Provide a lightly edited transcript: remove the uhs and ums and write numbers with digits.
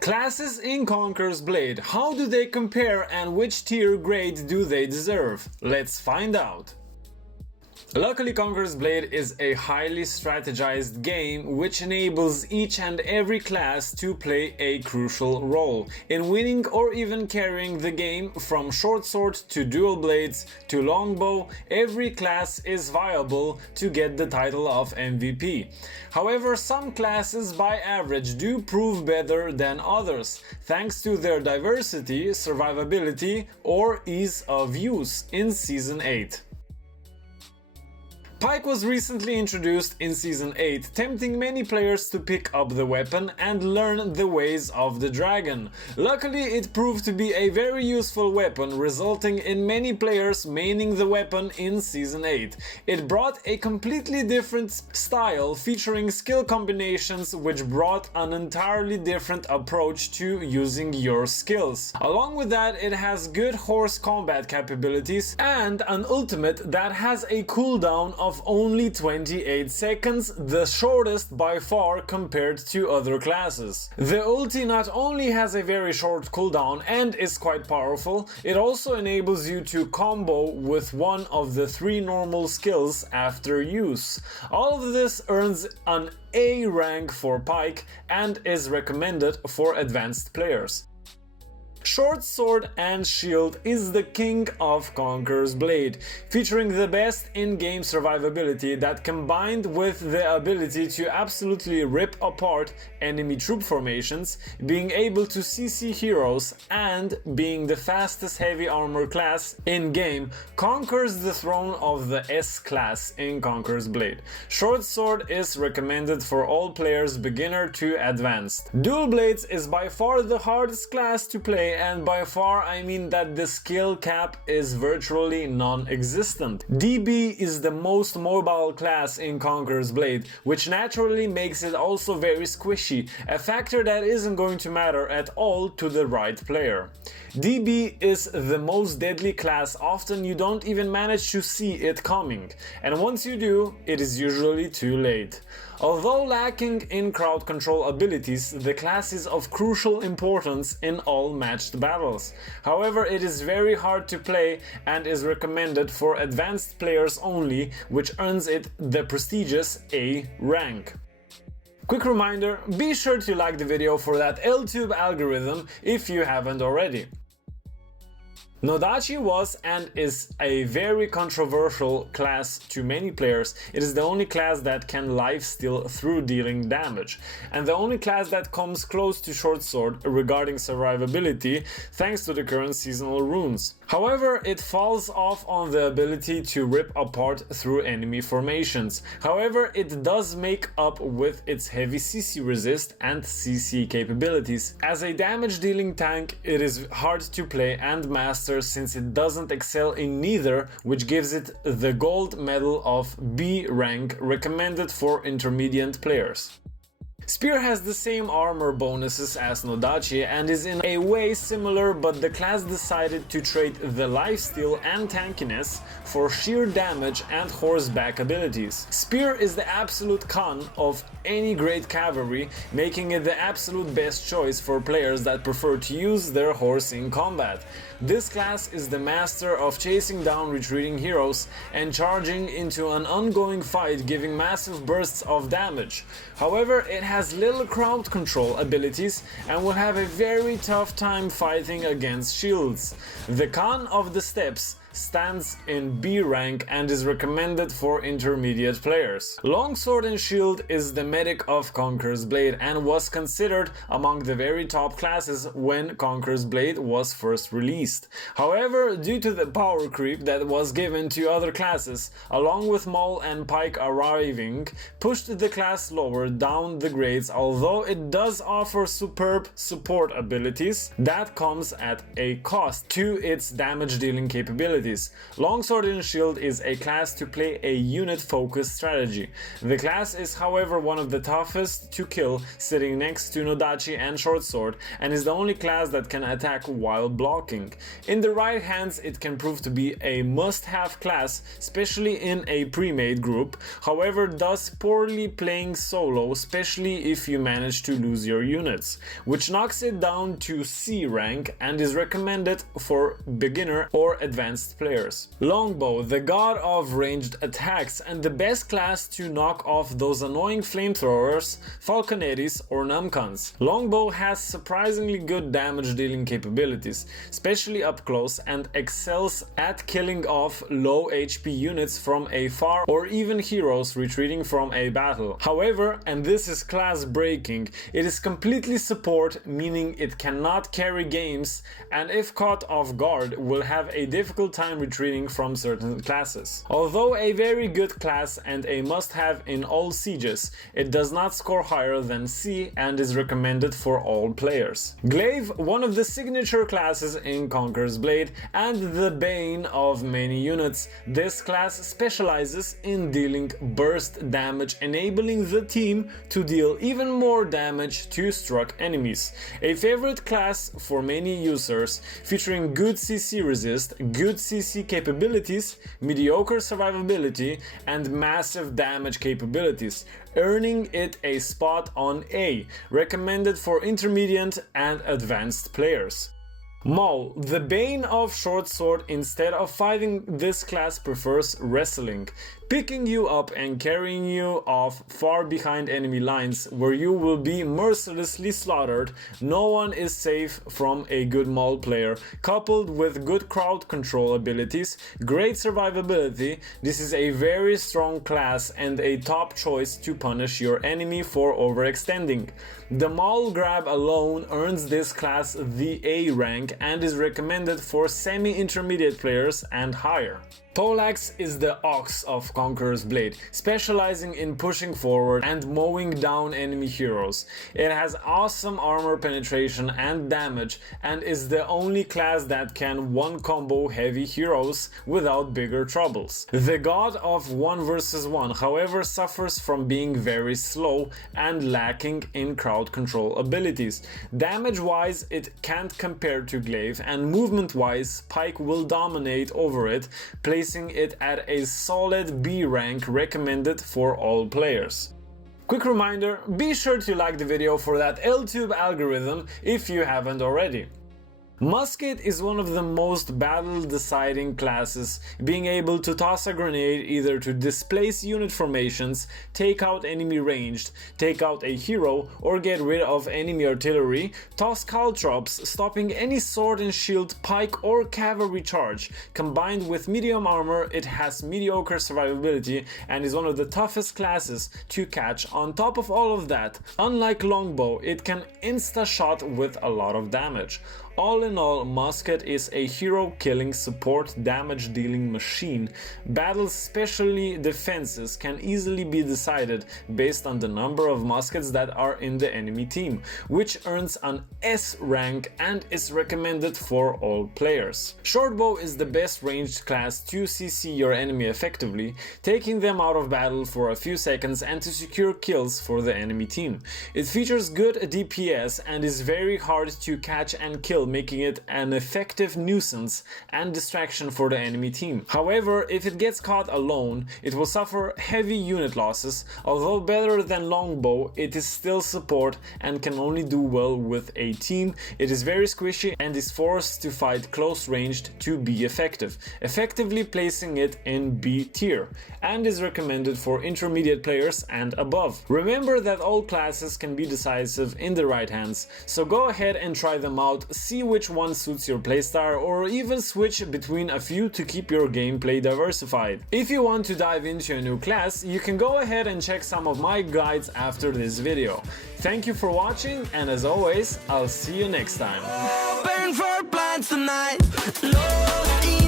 Classes in Conqueror's Blade. How do they compare and which tier grade do they deserve? Let's find out. Luckily, Conqueror's Blade is a highly strategized game which enables each and every class to play a crucial role in winning or even carrying the game. From short sword to dual blades to longbow, every class is viable to get the title of MVP. However, some classes by average do prove better than others, thanks to their diversity, survivability, or ease of use in Season 8. Pike was recently introduced in Season 8, tempting many players to pick up the weapon and learn the ways of the dragon. Luckily, it proved to be a very useful weapon, resulting in many players maining the weapon in Season 8. It brought a completely different style, featuring skill combinations which brought an entirely different approach to using your skills. Along with that, it has good horse combat capabilities and an ultimate that has a cooldown of only 28 seconds, the shortest by far compared to other classes. The ulti not only has a very short cooldown and is quite powerful, it also enables you to combo with one of the 3 normal skills after use. All of this earns an A rank for Pike and is recommended for advanced players. Short Sword and Shield is the king of Conqueror's Blade, featuring the best in-game survivability that, combined with the ability to absolutely rip apart enemy troop formations, being able to CC heroes, and being the fastest heavy armor class in-game, conquers the throne of the S-class in Conqueror's Blade. Short Sword is recommended for all players, beginner to advanced. Dual Blades is by far the hardest class to play, and by far I mean that the skill cap is virtually non-existent. DB is the most mobile class in Conqueror's Blade, which naturally makes it also very squishy, a factor that isn't going to matter at all to the right player. DB is the most deadly class, often you don't even manage to see it coming, and once you do, it is usually too late. Although lacking in crowd control abilities, the class is of crucial importance in all matched battles. However, it is very hard to play and is recommended for advanced players only, which earns it the prestigious A rank. Quick reminder, be sure to like the video for that LTube algorithm if you haven't already. Nodacio was and is a very controversial class to many players. It is the only class that can lifesteal through dealing damage, and the only class that comes close to Short Sword regarding survivability thanks to the current seasonal runes. However, it falls off on the ability to rip apart through enemy formations. However, it does make up with its heavy CC resist and CC capabilities. As a damage dealing tank, it is hard to play and master since it doesn't excel in neither, which gives it the gold medal of B rank, recommended for intermediate players. Spear has the same armor bonuses as Nodacio and is in a way similar, but the class decided to trade the lifesteal and tankiness for sheer damage and horseback abilities. Spear is the absolute con of any great cavalry, making it the absolute best choice for players that prefer to use their horse in combat. This class is the master of chasing down retreating heroes and charging into an ongoing fight, giving massive bursts of damage. However, it has little crowd control abilities and will have a very tough time fighting against shields. The con of the steps stands in B rank and is recommended for intermediate players. Longsword and Shield is the medic of Conqueror's Blade and was considered among the very top classes when Conqueror's Blade was first released. However, due to the power creep that was given to other classes, along with Maul and Pike arriving, pushed the class lower down the grades. Although it does offer superb support abilities, that comes at a cost to its damage dealing capabilities. capabilities. Longsword and Shield is a class to play a unit-focused strategy. The class is however one of the toughest to kill, sitting next to Nodacio and Shortsword, and is the only class that can attack while blocking. In the right hands it can prove to be a must-have class, especially in a pre-made group, however does poorly playing solo, especially if you manage to lose your units, which knocks it down to C rank and is recommended for beginner or advanced players. Longbow, the god of ranged attacks and the best class to knock off those annoying flamethrowers, falconettes or numcons. Longbow has surprisingly good damage dealing capabilities, especially up close, and excels at killing off low HP units from afar or even heroes retreating from a battle. However, and this is class breaking, it is completely support, meaning it cannot carry games, and if caught off guard will have a difficult time retreating from certain classes. Although a very good class and a must-have in all sieges, it does not score higher than C and is recommended for all players. Glaive, one of the signature classes in Conqueror's Blade and the bane of many units, this class specializes in dealing burst damage, enabling the team to deal even more damage to struck enemies. A favorite class for many users, featuring good CC resist, good CC capabilities, mediocre survivability, and massive damage capabilities, earning it a spot on A, recommended for intermediate and advanced players. Maul, the bane of Shortsword, instead of fighting this class prefers wrestling, picking you up and carrying you off far behind enemy lines where you will be mercilessly slaughtered. No one is safe from a good Maul player, coupled with good crowd control abilities, great survivability. This is a very strong class and a top choice to punish your enemy for overextending. The Maul grab alone earns this class the A rank and is recommended for semi-intermediate players and higher. Polax is the ox of Conqueror's Blade, specializing in pushing forward and mowing down enemy heroes. It has awesome armor penetration and damage and is the only class that can one-combo heavy heroes without bigger troubles. The god of 1 versus 1, however, suffers from being very slow and lacking in crowd control abilities. Damage-wise, it can't compare to Glaive, and movement-wise, Pike will dominate over it, placing it at a solid B rank, recommended for all players. Quick reminder, be sure to like the video for that LTube algorithm if you haven't already. Musket is one of the most battle-deciding classes, being able to toss a grenade either to displace unit formations, take out enemy ranged, take out a hero, or get rid of enemy artillery, toss caltrops, stopping any sword and shield, pike or cavalry charge. Combined with medium armor, it has mediocre survivability and is one of the toughest classes to catch. On top of all of that, unlike Longbow, it can insta-shot with a lot of damage. All in all, Musket is a hero-killing support damage-dealing machine. Battles, especially defenses, can easily be decided based on the number of muskets that are in the enemy team, which earns an S rank and is recommended for all players. Shortbow is the best ranged class to CC your enemy effectively, taking them out of battle for a few seconds and to secure kills for the enemy team. It features good DPS and is very hard to catch and kill, making it an effective nuisance and distraction for the enemy team. However, if it gets caught alone, it will suffer heavy unit losses. Although better than Longbow, it is still support and can only do well with a team. It is very squishy and is forced to fight close ranged to be effective, effectively placing it in B tier, and is recommended for intermediate players and above. Remember that all classes can be decisive in the right hands, so go ahead and try them out, see which one suits your playstyle, or even switch between a few to keep your gameplay diversified. If you want to dive into a new class, you can go ahead and check some of my guides after this video. Thank you for watching, and as always, I'll see you next time. Burn for blood tonight.